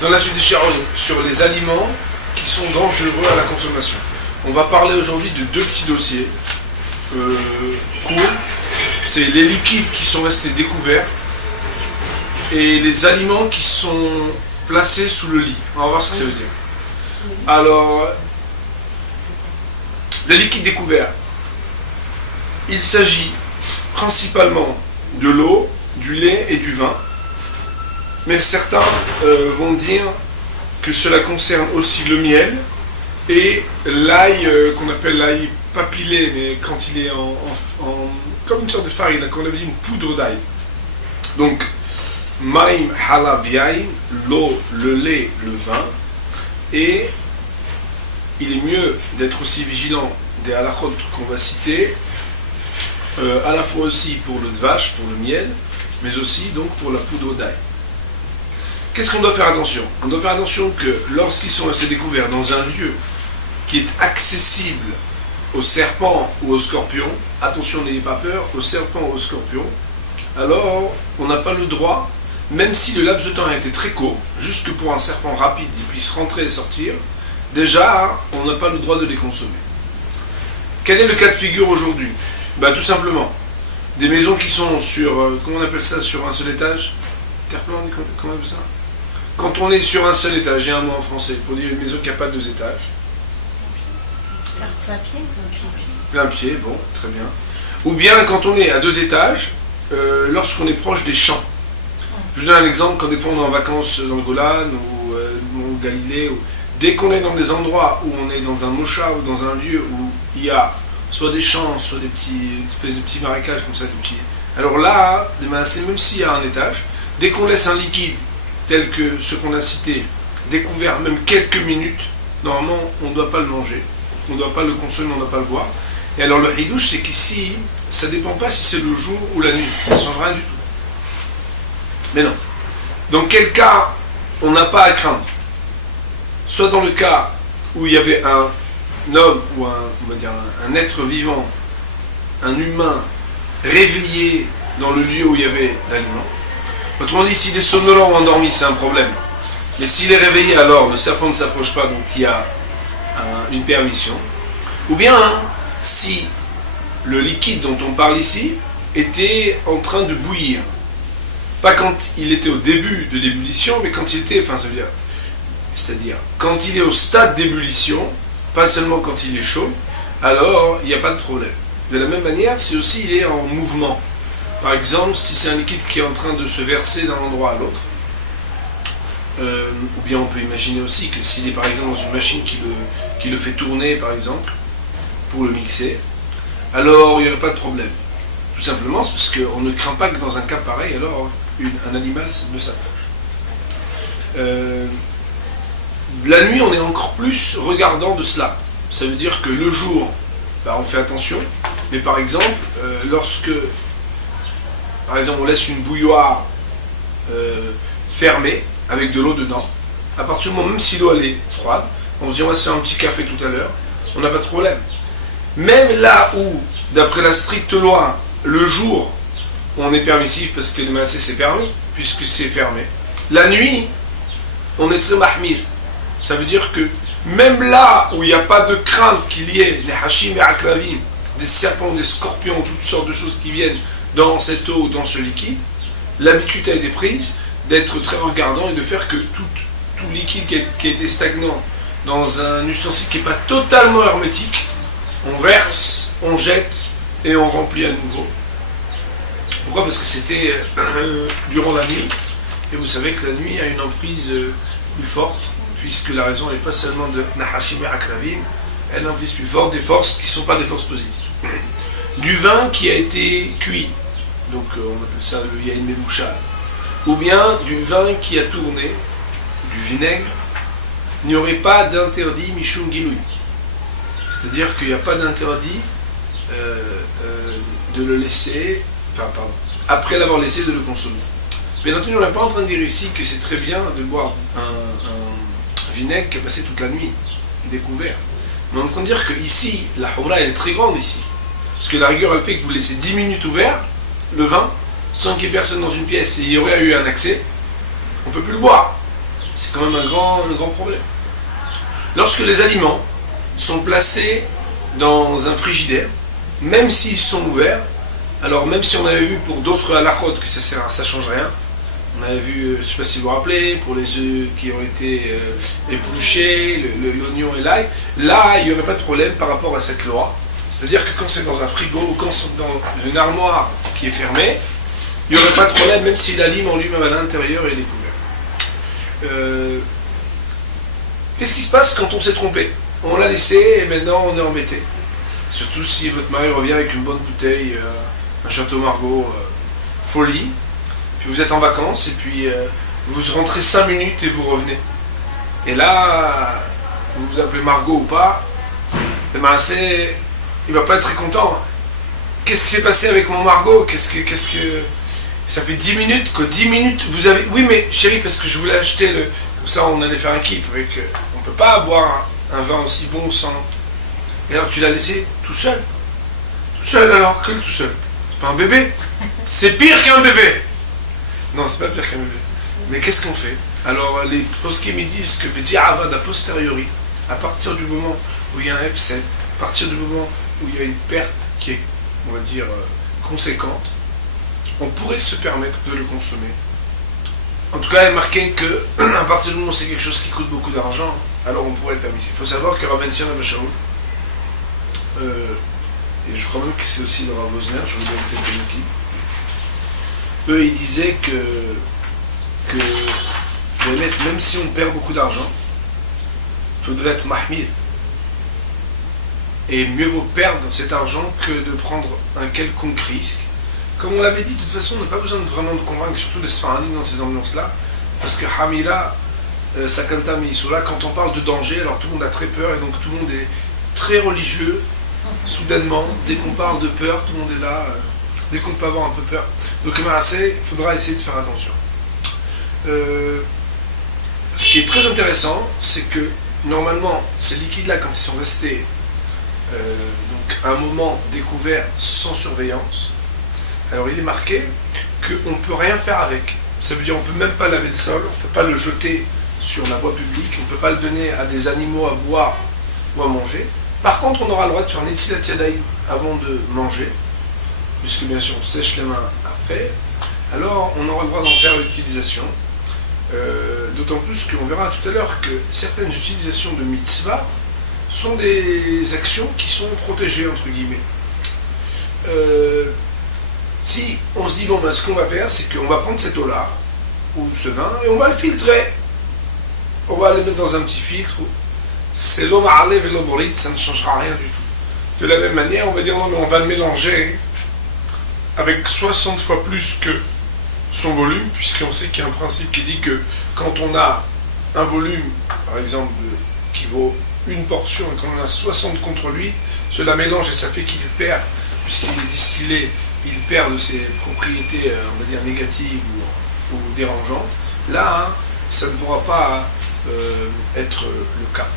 Dans la suite des shiurim sur les aliments qui sont dangereux à la consommation. On va parler aujourd'hui de deux petits dossiers courts. C'est les liquides qui sont restés découverts et les aliments qui sont placés sous le lit. On va voir ce que ça veut dire. Alors, les liquides découverts, il s'agit principalement de l'eau, du lait et du vin. Mais certains vont dire que cela concerne aussi le miel et l'ail qu'on appelle l'ail papillé, mais quand il est comme une sorte de farine, qu'on avait dit une poudre d'ail. Donc, maïm halav yain, l'eau, le lait, le vin. Et il est mieux d'être aussi vigilant des halachot qu'on va citer, à la fois aussi pour le dvash, pour le miel, mais aussi donc pour la poudre d'ail. Qu'est-ce qu'on doit faire attention? On doit faire attention que lorsqu'ils sont restés découverts dans un lieu qui est accessible aux serpents ou aux scorpions, attention, n'ayez pas peur, aux serpents ou aux scorpions, alors on n'a pas le droit, même si le laps de temps a été très court, juste que pour un serpent rapide, il puisse rentrer et sortir, déjà, on n'a pas le droit de les consommer. Quel est le cas de figure aujourd'hui? Tout simplement, des maisons qui sont sur, comment on appelle ça, sur un seul étage? Terre-plan, comment on appelle ça? Quand on est sur un seul étage, j'ai un mot en français, pour dire une maison qui n'a pas deux étages. Plein pied. Plein pied, bon, très bien. Ou bien quand on est à deux étages, lorsqu'on est proche des champs. Je vous donne un exemple, quand des fois on est en vacances dans le Golan ou au Galilée, dès qu'on est dans des endroits où on est dans un moshav ou dans un lieu où il y a soit des champs, soit des espèces de petits marécages comme ça, alors là, même s'il y a un étage, dès qu'on laisse un liquide tel que ce qu'on a cité, découvert même quelques minutes, normalement on ne doit pas le manger, on ne doit pas le consommer, on ne doit pas le boire. Et alors le hidouche, c'est qu'ici, ça ne dépend pas si c'est le jour ou la nuit, ça ne change rien du tout. Mais non. Dans quel cas on n'a pas à craindre? Soit dans le cas où il y avait un homme ou un être vivant, un humain réveillé dans le lieu où il y avait l'aliment. Autrement dit, s'il est somnolent ou endormi, c'est un problème. Mais s'il est réveillé, alors le serpent ne s'approche pas, donc il y a une permission. Ou bien, si le liquide dont on parle ici était en train de bouillir. Pas quand il était au début de l'ébullition, mais quand il était, c'est-à-dire quand il est au stade d'ébullition, pas seulement quand il est chaud, alors il n'y a pas de problème. De la même manière, si aussi il est en mouvement. Par exemple, si c'est un liquide qui est en train de se verser d'un endroit à l'autre, ou bien on peut imaginer aussi que s'il est par exemple dans une machine qui le fait tourner, par exemple, pour le mixer, alors il n'y aurait pas de problème. Tout simplement, c'est parce qu'on ne craint pas que dans un cas pareil, alors un animal ne s'approche. La nuit, on est encore plus regardant de cela. Ça veut dire que le jour, on fait attention, mais par exemple, lorsque par exemple on laisse une bouilloire fermée avec de l'eau dedans, à partir du moment, même si l'eau elle est froide, on se dit on va se faire un petit café tout à l'heure, on n'a pas de problème. Même là où, d'après la stricte loi, le jour, on est permissif parce que le massé c'est permis, puisque c'est fermé. La nuit, on est très mahmir. Ça veut dire que même là où il n'y a pas de crainte qu'il y ait des hachim et akravim, des serpents, des scorpions, toutes sortes de choses qui viennent dans cette eau, dans ce liquide, l'habitude a été prise d'être très regardant et de faire que tout liquide qui a été stagnant dans un ustensile qui n'est pas totalement hermétique, on verse, on jette et on remplit à nouveau. Pourquoi? Parce que c'était durant la nuit, et vous savez que la nuit a une emprise plus forte, puisque la raison n'est pas seulement de Nahashim et Akravim, elle a une emprise plus forte, des forces qui ne sont pas des forces positives. Du vin qui a été cuit, donc on appelle ça le Yain Memouchal, ou bien du vin qui a tourné, du vinaigre, il n'y aurait pas d'interdit Mishum Gilouï. C'est-à-dire qu'il n'y a pas d'interdit de le laisser, après l'avoir laissé, de le consommer. Bien entendu, on n'est pas en train de dire ici que c'est très bien de boire un vinaigre qui a passé toute la nuit découvert. Mais on est en train de dire que ici, la hawla elle est très grande ici. Parce que la rigueur elle fait que vous laissez 10 minutes ouvert, le vin, sans qu'il y ait personne dans une pièce et il y aurait eu un accès, on ne peut plus le boire. C'est quand même un grand problème. Lorsque les aliments sont placés dans un frigidaire, même s'ils sont ouverts, alors même si on avait vu pour d'autres halakhot que ça change rien, on avait vu, je ne sais pas si vous vous rappelez, pour les œufs qui ont été épluchés, l'oignon et l'ail, là il n'y aurait pas de problème par rapport à cette loi. C'est-à-dire que quand c'est dans un frigo ou quand c'est dans une armoire qui est fermée, il n'y aurait pas de problème même si l'aliment lui-même à l'intérieur est découvert. Qu'est-ce qui se passe quand on s'est trompé? On l'a laissé et maintenant on est embêté. Surtout si votre mari revient avec une bonne bouteille, un Château Margaux folie, puis vous êtes en vacances et puis vous rentrez 5 minutes et vous revenez. Et là, vous vous appelez Margot ou pas, et ben il va pas être très content. Qu'est-ce qui s'est passé avec mon Margot? Qu'est-ce que ça fait 10 minutes que 10 minutes vous avez. Oui mais chérie, parce que je voulais acheter comme ça on allait faire un kiff avec. On peut pas boire un vin aussi bon sans. Et alors tu l'as laissé tout seul. Tout seul alors, que tout seul. C'est pas un bébé. C'est pire qu'un bébé. Non, c'est pas pire qu'un bébé. Mais qu'est-ce qu'on fait? Alors les poskim me disent que Bediavad a posteriori, à partir du moment où il y a un F7, à partir du moment où il y a une perte qui est, on va dire, conséquente, on pourrait se permettre de le consommer. En tout cas, il est marqué que à partir du moment où c'est quelque chose qui coûte beaucoup d'argent, alors on pourrait être permis. Il faut savoir que Rav Enzio Abachaoul, et je crois même que c'est aussi le Rav Wosner, je vous donne exactement qui, eux ils disaient que même si on perd beaucoup d'argent, il faudrait être mahmir. Et mieux vaut perdre cet argent que de prendre un quelconque risque. Comme on l'avait dit, de toute façon, on n'a pas besoin vraiment de convaincre, surtout les Sfaradim dans ces ambiances-là, parce que Hamira, Sakanta Meisura, quand on parle de danger, alors tout le monde a très peur, et donc tout le monde est très religieux, soudainement, dès qu'on parle de peur, tout le monde est là, dès qu'on peut avoir un peu peur. Donc il faudra essayer de faire attention. Ce qui est très intéressant, c'est que normalement, ces liquides-là, quand ils sont restés donc un moment découvert sans surveillance, alors il est marqué qu'on ne peut rien faire avec. Ça veut dire qu'on ne peut même pas laver le sol, on ne peut pas le jeter sur la voie publique, on ne peut pas le donner à des animaux à boire ou à manger. Par contre, on aura le droit de faire netilat yadayim avant de manger, puisque bien sûr on sèche les mains après, alors on aura le droit d'en faire l'utilisation. D'autant plus qu'on verra tout à l'heure que certaines utilisations de mitzvah sont des actions qui sont protégées, entre guillemets. Si on se dit, bon, ben, ce qu'on va faire, c'est qu'on va prendre cette eau-là, ou ce vin, et on va le filtrer. On va le mettre dans un petit filtre. C'est l'eau ma'alev et l'eau borite, ça ne changera rien du tout. De la même manière, on va dire, non, mais on va le mélanger avec 60 fois plus que son volume, puisqu'on sait qu'il y a un principe qui dit que quand on a un volume, par exemple, qui vaut une portion, et qu'on en a 60 contre lui, cela mélange et ça fait qu'il perd, puisqu'il est distillé, il perd de ses propriétés, on va dire, négatives ou dérangeantes. Là, hein, ça ne pourra pas être le cas.